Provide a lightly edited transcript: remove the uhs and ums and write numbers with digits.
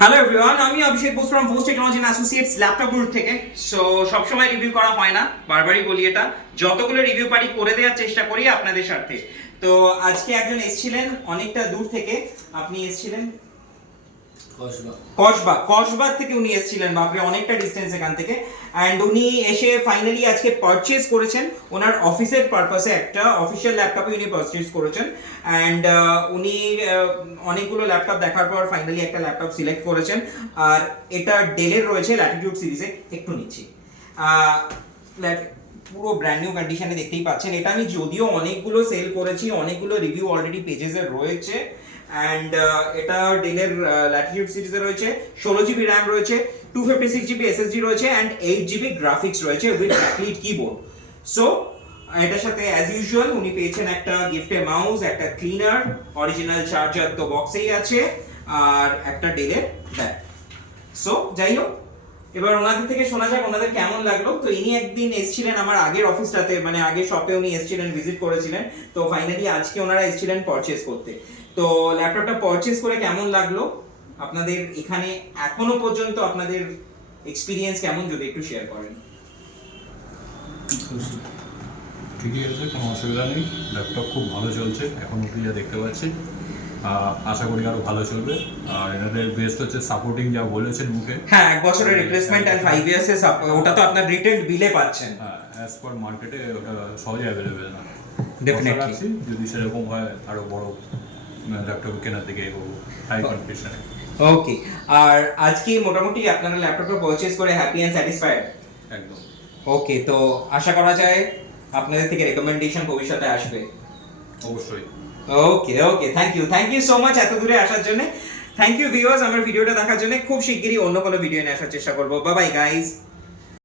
Hello everyone, আমি Abhishek Bose from Bose technology and associates laptop group থেকে। So সবসময় রিভিউ করা হয় না, বারবারই বলি এটা, যতগুলো রিভিউ পারি করে দেওয়ার চেষ্টা করি আপনাদের সাথে। তো আজকে একজন এসেছিলেন অনেকটা দূর থেকে, আপনি এসেছিলেন কসবা থেকে উনি এসেছিলেন, বাপরে অনেকটা ডিস্টেন্স এখান থেকে। অ্যান্ড উনি এসে ফাইনালি আজকে পারচেজ করেছেন ওনার অফিসের পারপাসে, একটা অফিসিয়াল ল্যাপটপে উনি পারচেজ করেছেন। অ্যান্ড উনি অনেকগুলো ল্যাপটপ দেখার পর ফাইনালি একটা ল্যাপটপ সিলেক্ট করেছেন। আর এটা ডেলের রয়েছে ল্যাটিটিউড সিরিজে, একটু নিচ্ছি পুরো ব্র্যান্ড নিউ কন্ডিশনে দেখতেই পাচ্ছেন। এটা আমি যদিও অনেকগুলো সেল করেছি, অনেকগুলো রিভিউ অলরেডি পেজেসে রয়েছে। অ্যান্ড এটা ডেলের ল্যাটিটিউড সিরিজে রয়েছে, 16 জিবি র্যাম রয়েছে, 256 জিবি এসএসডি রয়েছে অ্যান্ড 8 জিবি গ্রাফিক্স রয়েছে উইথ ব্যাকলিট কিবোর্ড। সো এটার সাথে অ্যাজ ইউজুয়াল উনি পেয়েছেন একটা গিফটে মাউস, একটা ক্লিনার, অরিজিনাল চার্জার তো বক্সেই আছে, আর একটা ডেলের ব্যাগ। সো যাই হোক, এবার ওনাদের থেকে শোনা যাক ওনাদের কেমন লাগলো। তো ইনি একদিন এসেছিলেন আমার আগের অফিসটাতে, মানে আগের শপে উনি এসেছিলেন, ভিজিট করেছিলেন। তো ফাইনালি আজকে ওনারা এসেছিলেন পারচেজ করতে। তো ল্যাপটপটা পারচেজ করে কেমন লাগলো আপনাদের, এখানে এখনো পর্যন্ত আপনাদের এক্সপিরিয়েন্স কেমন, যদি একটু শেয়ার করেন। ঠিকই আছে, কোনো অসুবিধা নেই। ল্যাপটপ খুব ভালো চলছে এখন অব্দি যা দেখতে পাচ্ছি। আশা করি আরও ভালো চলবে। আর এনাদের বেস্ট হচ্ছে সাপোর্টিং, যা বলেছেন মুখে। হ্যাঁ, 1 বছরের রিপ্লেসমেন্ট এন্ড 5 ইয়ার্স এর ওটা তো আপনার রিটেন্ড বিলে পাচ্ছেন। হ্যাঁ, অ্যাজ পার মার্কেটে ওটা সহজে অ্যাভেলেবেল না। ডেফিনেটলি যদি সেরকম হয় আরও বড় ল্যাপটপ কেনার দিকে এগোবো, হাই কনফিগারেশনে। ওকে, আর আজকে মোটামুটি আপনারা ল্যাপটপটা পারচেজ করে হ্যাপি এন্ড স্যাটিসফাইড? একদম। ওকে, তো আশা করা যায় আপনাদের থেকে রেকমেন্ডেশন ভবিষ্যতে আসবে। অবশ্যই। ওকে ওকে, থ্যাংক ইউ সো মাচ এত দূরে আসার জন্য। থ্যাংক ইউ ভিউয়ার্স আমার ভিডিওটা দেখার জন্য। খুব শিগগিরই অন্য কোনো ভিডিও নিয়ে আসার চেষ্টা করবো। Bye bye guys.